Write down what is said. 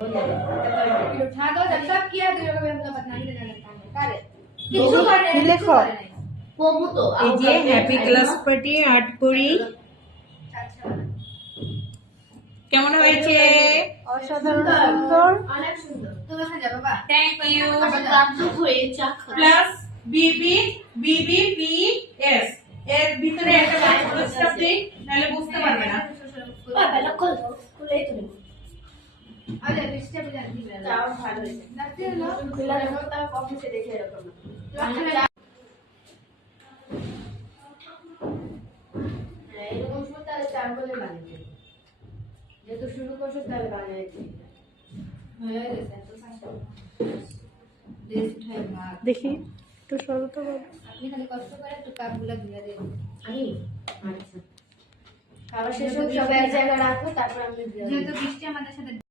उठा दो जब सब किया तो योगा में हमको बदनामी देना लगता है करे लिखो पोमू तो এই যে হ্যাপি ক্লাস পার্টি আর্ট করি কেমন হয়েছে অসাধারণ সুন্দর অনেক সুন্দর তুমি এখানে যাবে বাবা থ্যাংক ইউ দাদু হয়ে চা প্লাস বিবি বিবিপিএস এর ভিতরে একটা লাইন স্টপ দেই নালে বুঝতে পারবে না বাবা লকল খুলেই তুমি আরে বৃষ্টি বিলা দিবে চাও ভালো হয়েছে নাতে না খোলা রাখো তার অফিসে দেখে রাখো না এরকম সময় তাহলে চার বলে বানিয়ে যেহেতু শুরু করছো তাহলে বানিয়ে হয়ে গেছে তো বেস্ট হয় ভাত দেখি একটু সরো তো বাবা আপনি খালি কষ্ট করে একটু কাপগুলো ধুয়ে দেন আমি আচ্ছা খাবার শেষ হোক সবাই এক জায়গায় রাখো তারপর আমি যেহেতু বৃষ্টি আমাদের সাথে